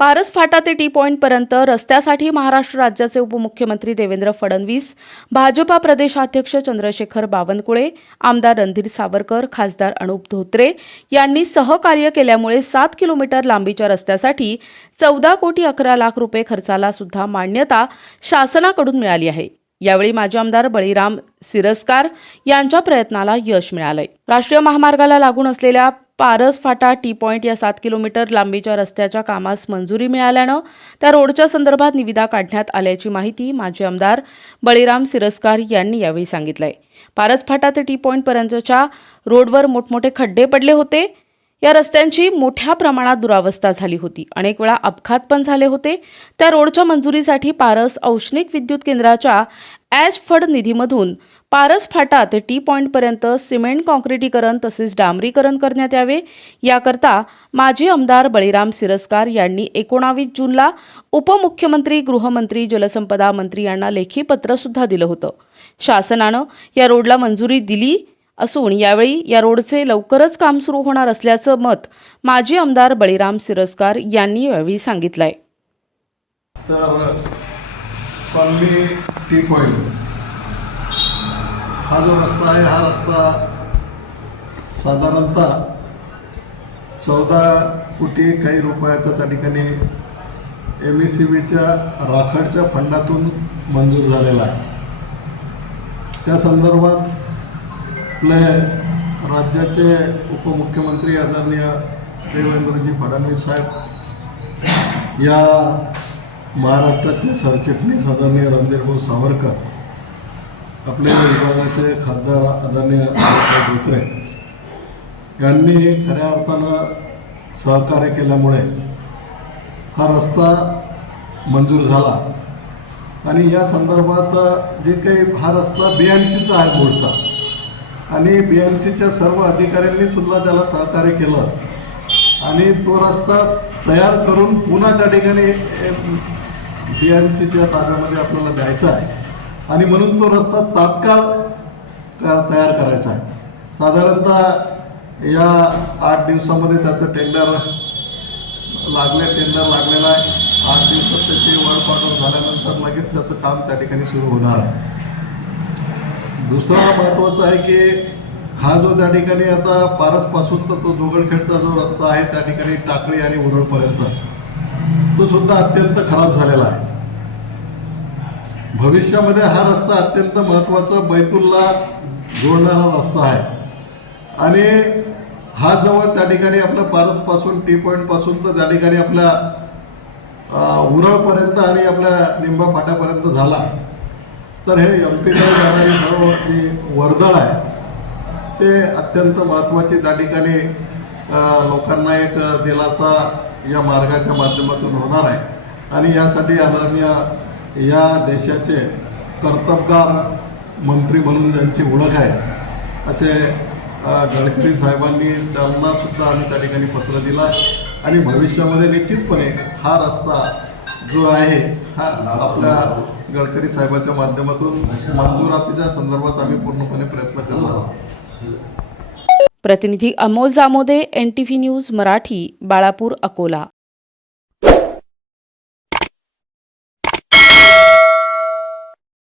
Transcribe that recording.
पारस फाटा ते टी पॉईंटपर्यंत रस्त्यासाठी महाराष्ट्र राज्याचे उपमुख्यमंत्री देवेंद्र फडणवीस भाजपा प्रदेशाध्यक्ष चंद्रशेखर बावनकुळे आमदार रणधीर सावरकर खासदार अनुप धोत्रे यांनी सहकार्य केल्यामुळे सात किलोमीटर लांबीच्या रस्त्यासाठी चौदा कोटी अकरा लाख रुपये खर्चाला सुद्धा मान्यता शासनाकडून मिळाली आहे. यावेळी माजी आमदार बळीराम सिरस्कार यांच्या प्रयत्नाला यश मिळालंय. राष्ट्रीय महामार्गाला लागून असलेल्या पारस फाटा टी पॉईंट या सात किलोमीटर लांबीच्या रस्त्याच्या कामास मंजुरी मिळाल्यानं त्या रोडच्या संदर्भात निविदा काढण्यात आल्याची माहिती माजी आमदार बळीराम सिरस्कार यांनी यावेळी सांगितलंय. पारस फाटा ते टी पॉईंटपर्यंतच्या रोडवर मोठमोठे खड्डे पडले होते. या रस्त्यांची मोठ्या प्रमाणात दुरावस्था झाली होती. अनेक वेळा अपघात पण झाले होते. त्या रोडच्या मंजुरीसाठी पारस औष्णिक विद्युत केंद्राच्या ॲज फड निधीमधून पारस फाटा ते टी पॉईंटपर्यंत सिमेंट काँक्रिटीकरण तसेच डांबरीकरण करण्यात यावे. याकरता माजी आमदार बळीराम सिरस्कार यांनी एकोणावीस जूनला उपमुख्यमंत्री गृहमंत्री जलसंपदा मंत्री यांना लेखी पत्रसुद्धा दिलं होतं. शासनानं या रोडला मंजुरी दिली असून यावेळी या रोडचे लवकरच काम सुरू होणार असल्याचं मत माजी आमदार बळीराम सिरस्कार यांनी यावेळी सांगितलंय. तर टी पॉईंट हा जो रस्ता आहे हा रस्ता साधारणतः चौदा कोटी काही रुपयाचा त्या ठिकाणी एम एस सी बीच्या राखडच्या फंडातून मंजूर झालेला आहे. त्या संदर्भात आपले राज्याचे उपमुख्यमंत्री आदरणीय देवेंद्रजी फडणवीस साहेब या महाराष्ट्राचे सरचिटणीस आदरणीय रणधीरभाऊ सावरकर आपले विभागाचे खासदार आदरणीय धोत्रे यांनी खऱ्या अर्थानं सहकार्य केल्यामुळे हा रस्ता मंजूर झाला. आणि या संदर्भात जे काही हा रस्ता बी एम सीचा आहे मूळचा आणि बी एम सीच्या सर्व अधिकाऱ्यांनी सुद्धा त्याला सहकार्य केलं. आणि तो रस्ता तयार करून पुन्हा त्या ठिकाणी बी एम सीच्या ताब्यामध्ये आपल्याला द्यायचा आहे. आणि म्हणून तो रस्ता तात्काळ का- तयार करायचा आहे. साधारणतः या आठ दिवसामध्ये त्याचं टेंडर लागले टेंडर लागलेलं आहे. आठ दिवसात त्याची वळपाटव झाल्यानंतर लगेच त्याचं काम त्या ठिकाणी सुरू होणार आहे. दुसरा महत्त्वाचा आहे की हा जो त्या ठिकाणी आता पारसपासून तर तो जोगडखेडचा जो रस्ता आहे त्या ठिकाणी टाकळी आणि उरळपर्यंत तो सुद्धा अत्यंत खराब झालेला आहे. भविष्यामध्ये हा रस्ता अत्यंत महत्त्वाचा बैतूलला जोडणारा रस्ता आहे. आणि हा जवळ त्या ठिकाणी आपलं पारसपासून टी पॉईंटपासून तर त्या ठिकाणी आपल्या उरळपर्यंत आणि आपल्या निंबा फाट्यापर्यंत झाला. तर हे एम पी जाणारी सर्व जी वर्दळ आहे ते अत्यंत महत्त्वाची त्या ठिकाणी लोकांना एक दिलासा या मार्गाच्या माध्यमातून होणार आहे. आणि यासाठी आदरणीय या देशाचे कर्तबगार मंत्री म्हणून ज्यांची ओळख आहे असे गडकरी साहेबांनी त्यांना सुद्धा आम्ही त्या ठिकाणी पत्र दिला आणि भविष्यामध्ये निश्चितपणे हा रस्ता जो आहे हा आपल्या गडकरी साहेबांच्या माध्यमातून मंजुरातीच्या संदर्भात आम्ही पूर्णपणे प्रयत्न करणार आहोत. प्रतिनिधी Amol Jamode N T V news Marathi Balapur Akola.